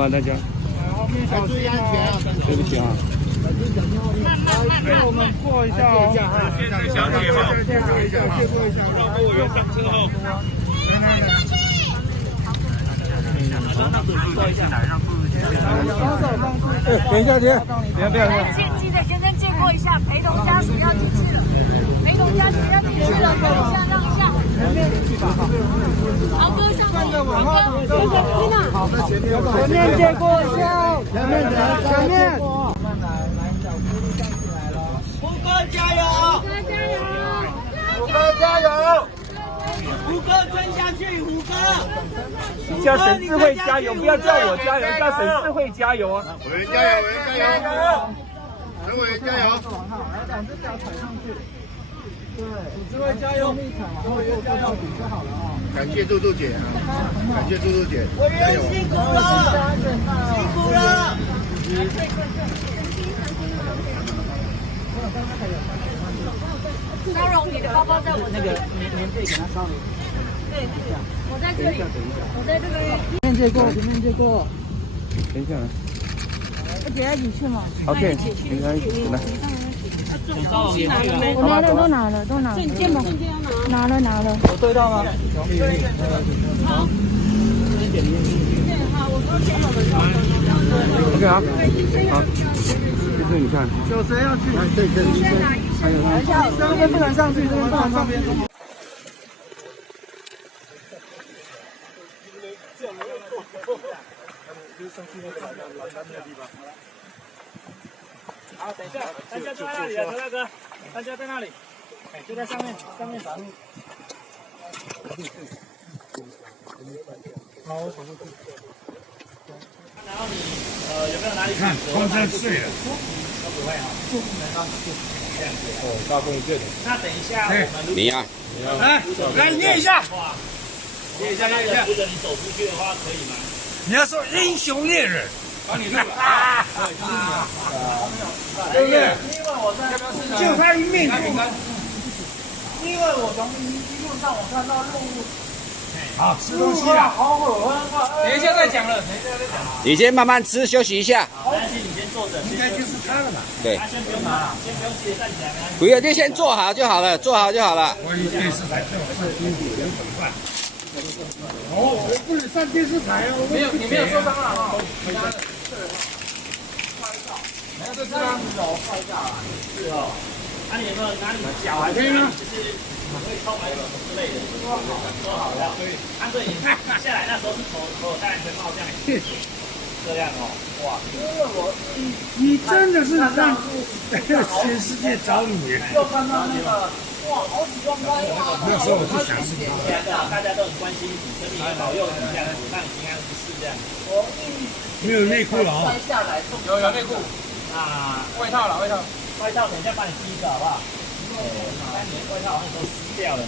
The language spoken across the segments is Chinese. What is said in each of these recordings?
吧，大家。注意安全啊！对不起啊。给我们过一下哦。谢谢小姐哈，谢过一下，让服务员上车后。等一下，姐，不要。记得跟人借过一下，陪同家属要进去了，陪同家属要进去了，让一下。豪哥上面，豪哥，好，前面借过一下，前面。胡哥加油！胡哥加油！胡哥吞下去，胡哥！叫沈智慧加油，不要叫我加油，叫沈智慧加油啊！我们加油，我们加油！陈伟加油！来，两只脚踩上去。对，智慧加油！然后又加到底就好了啊！感谢嘟嘟姐啊！感谢嘟嘟姐，加油！辛苦了，辛苦了！稍容，你的包包在我那个棉被给他稍微。对，我在这里，我在这个。前面借过。等一下。要挤在一起去吗 OK， 应该来。我拿了，都拿了。证件吗？拿了。有对到吗？好。OK 好，这是你看。有谁要去？对，还有他。这边不能上去，这边不能上边。好，等一下，大家就在那里了，陈大哥，大家在那里，哎，就在上面挡路。好，我走过去。然后你有没有哪里看？风扇碎了。都不会哈。这样子。哦，大风这里。那等一下我们你呀，来念一下。念一下。扶着你走出去的话，可以吗？你要说英雄猎人。把你录了啊！对不对？因为我在就他一面，因为我从一路上我看到路，好吃东西啊，好好喝。等一下再讲了，你先慢慢吃，休息一下。你先坐着，应该就是他了嘛。对，先不用拿，先不用急着站起来，没关系。不用，就先坐好就好了，坐好就好了。我以电视台叫我上辛苦人怎么办？哦，我不能上电视台哦。没有，你没有受伤了哈。没有这是吗？快下来，是哦。那你有没有拿你的脚还是就是会抽埋什么之类的？说好了。对。按照你下来那时候是头戴安全帽这样。这样哦，哇！因为你真的是让全世界找你。又看到那个哇，好几万块哇！那时候我就想是大家都很关心你身体也保佑你这样子，让你平安无事这样。没有内裤了啊？有内裤。啊，外套了，外套等一下帮你披一个好不好？但你的外套好像都湿掉了。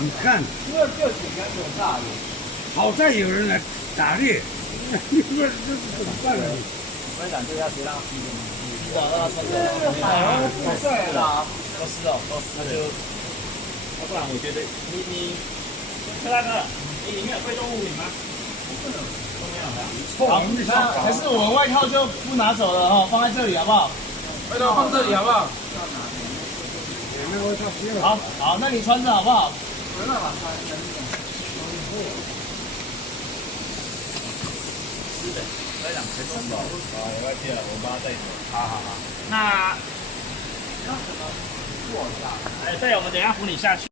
你看，因为这几天有大雨。好在有人来打猎，你说这是怎么办呢？我想这要别让湿的，湿的要穿着。不是啦，都湿哦，都湿了。要不然我觉得你车大哥，你里面有贵重物品吗？不能。好，还是我外套就不拿走了哈，放在这里好不好？外套放这里好不好？好，那你穿着好不好？是的，来讲全穿吧。啊，没关系了，我帮他带走。好。那要怎么做一下？对，我们等一下扶你下去。